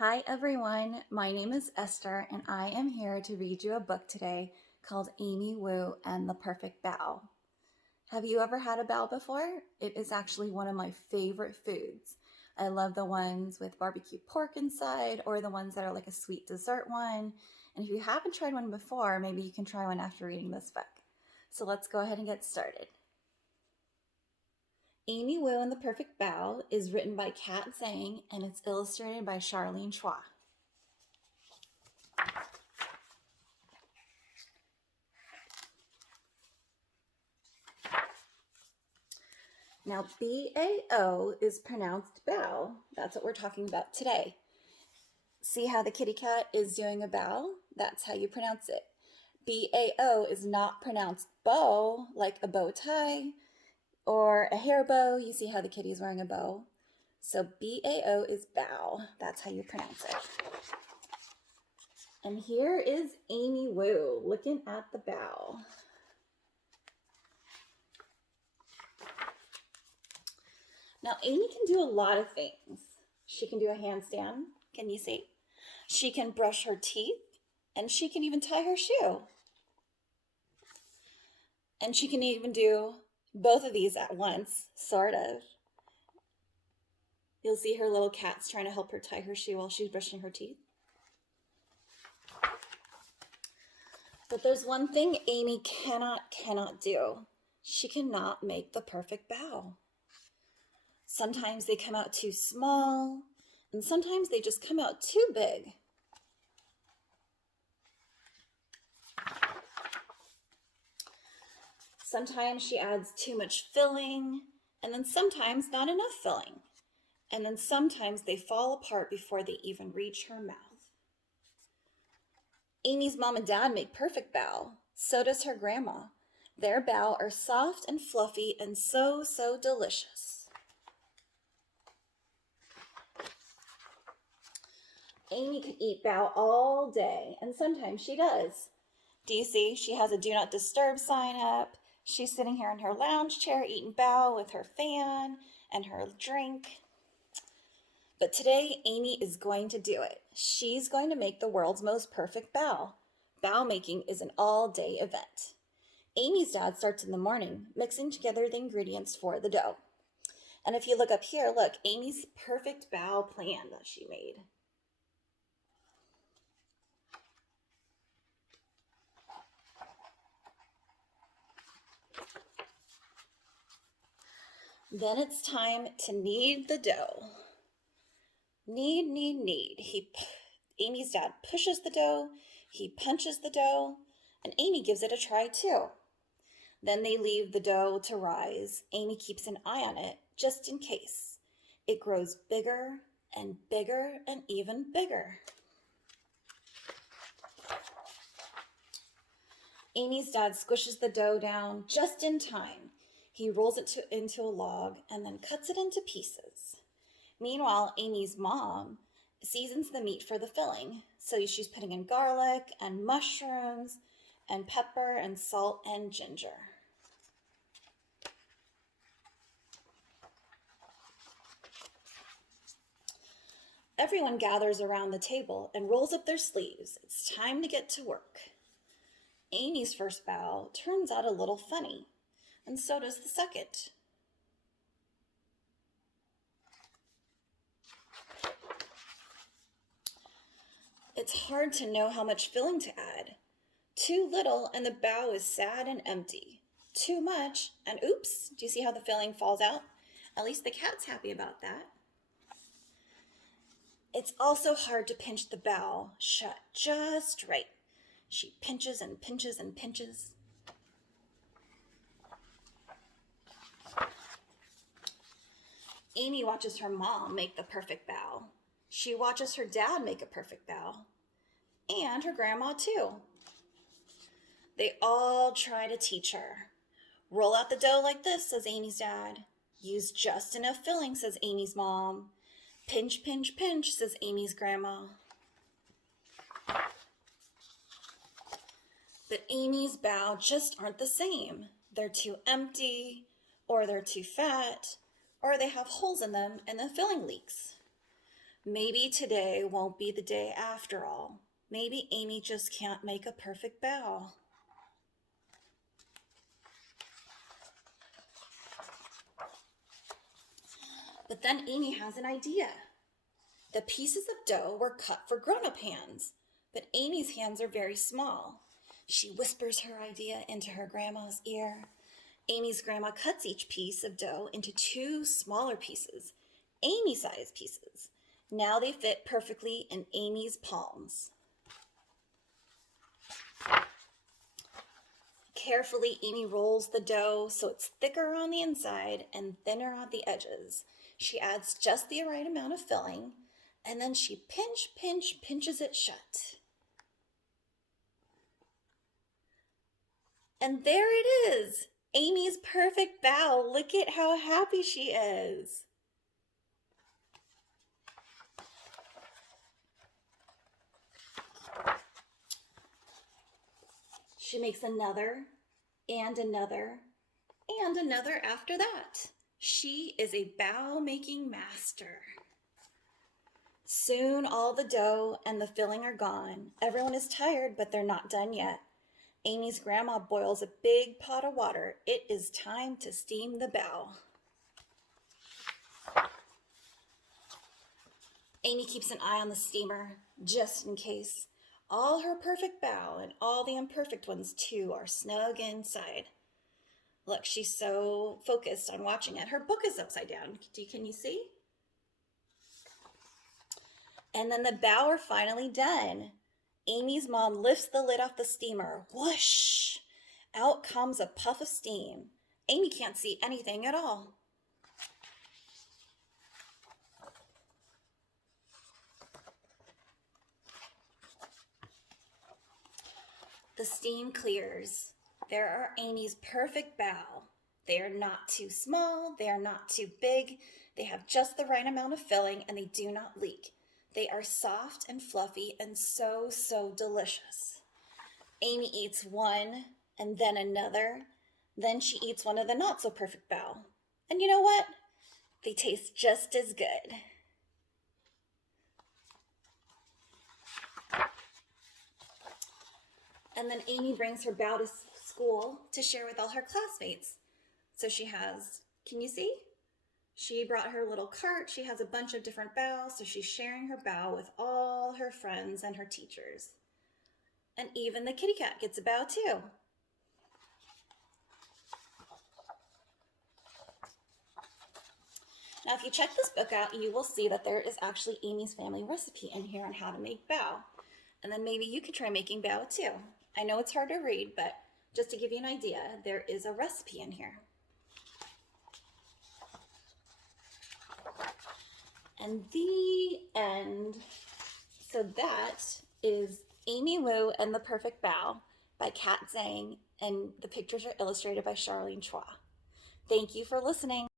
Hi everyone, my name is Esther and I am here to read you a book today called Amy Wu and the Perfect Bao. Have you ever had a bao before? It is actually one of my favorite foods. I love the ones with barbecue pork inside or the ones that are like a sweet dessert one. And if you haven't tried one before, maybe you can try one after reading this book. So let's go ahead and get started. Amy Wu and the Perfect Bao is written by Kat Zhang and it's illustrated by Charlene Chua. Now, B-A-O is pronounced bow. That's what we're talking about today. See how the kitty cat is doing a bow? That's how you pronounce it. B-A-O is not pronounced bow, like a bow tie or a hair bow. You see how the kitty's wearing a bow? So B-A-O is bow. That's how you pronounce it. And here is Amy Wu looking at the bow. Now, Amy can do a lot of things. She can do a handstand. Can you see? She can brush her teeth, and she can even tie her shoe. And she can even do both of these at once, sort of. You'll see her little cat's trying to help her tie her shoe while she's brushing her teeth. But there's one thing Amy cannot do. She cannot make the perfect bow. Sometimes they come out too small, and sometimes they just come out too big. Sometimes she adds too much filling, and then sometimes not enough filling. And then sometimes they fall apart before they even reach her mouth. Amy's mom and dad make perfect bao. So does her grandma. Their bao are soft and fluffy and so delicious. Amy could eat bao all day, and sometimes she does. Do you see? She has a do not disturb sign up. She's sitting here in her lounge chair eating bao with her fan and her drink. But today, Amy is going to do it. She's going to make the world's most perfect bao. Bao making is an all-day event. Amy's dad starts in the morning, mixing together the ingredients for the dough. And if you look up here, look, Amy's perfect bao plan that she made. Then it's time to knead the dough. Knead. Amy's dad pushes the dough, he punches the dough, and Amy gives it a try too. Then they leave the dough to rise. Amy keeps an eye on it, just in case. It grows bigger and bigger and even bigger. Amy's dad squishes the dough down just in time. He rolls it into a log and then cuts it into pieces. Meanwhile, Amy's mom seasons the meat for the filling. So she's putting in garlic and mushrooms and pepper and salt and ginger. Everyone gathers around the table and rolls up their sleeves. It's time to get to work. Amy's first bao turns out a little funny, and so does the second. It's hard to know how much filling to add. Too little and the bao is sad and empty. Too much and oops, do you see how the filling falls out? At least the cat's happy about that. It's also hard to pinch the bao shut just right. She pinches and pinches and pinches. Amy watches her mom make the perfect bao. She watches her dad make a perfect bao. And her grandma too. They all try to teach her. Roll out the dough like this, says Amy's dad. Use just enough filling, says Amy's mom. Pinch, pinch, pinch, says Amy's grandma. But Amy's bao just aren't the same. They're too empty, or they're too fat, or they have holes in them and the filling leaks. Maybe today won't be the day after all. Maybe Amy just can't make a perfect bow. But then Amy has an idea. The pieces of dough were cut for grown-up hands, but Amy's hands are very small. She whispers her idea into her grandma's ear. Amy's grandma cuts each piece of dough into 2 smaller pieces, Amy-sized pieces. Now they fit perfectly in Amy's palms. Carefully, Amy rolls the dough so it's thicker on the inside and thinner on the edges. She adds just the right amount of filling, and then she pinches it shut. And there it is, Amy's perfect bow. Look at how happy she is. She makes another and another and another after that. She is a bow-making master. Soon all the dough and the filling are gone. Everyone is tired, but they're not done yet. Amy's grandma boils a big pot of water. It is time to steam the bow. Amy keeps an eye on the steamer, just in case. All her perfect bow and all the imperfect ones too are snug inside. Look, she's so focused on watching it. Her book is upside down. Can you see? And then the bow are finally done. Amy's mom lifts the lid off the steamer. Whoosh! Out comes a puff of steam. Amy can't see anything at all. The steam clears. There are Amy's perfect bow. They are not too small, they are not too big, they have just the right amount of filling, and they do not leak. They are soft and fluffy and so delicious. Amy eats one and then another. Then she eats one of the not so perfect bow. And you know what? They taste just as good. And then Amy brings her bow to school to share with all her classmates. So she has, can you see? She brought her little cart. She has a bunch of different bows, so she's sharing her bow with all her friends and her teachers. And even the kitty cat gets a bow too. Now, if you check this book out, you will see that there is actually Amy's family recipe in here on how to make bao. And then maybe you could try making bao too. I know it's hard to read, but just to give you an idea, there is a recipe in here. And the end. So that is Amy Wu and the Perfect Bao by Kat Zhang, and the pictures are illustrated by Charlene Chua. Thank you for listening.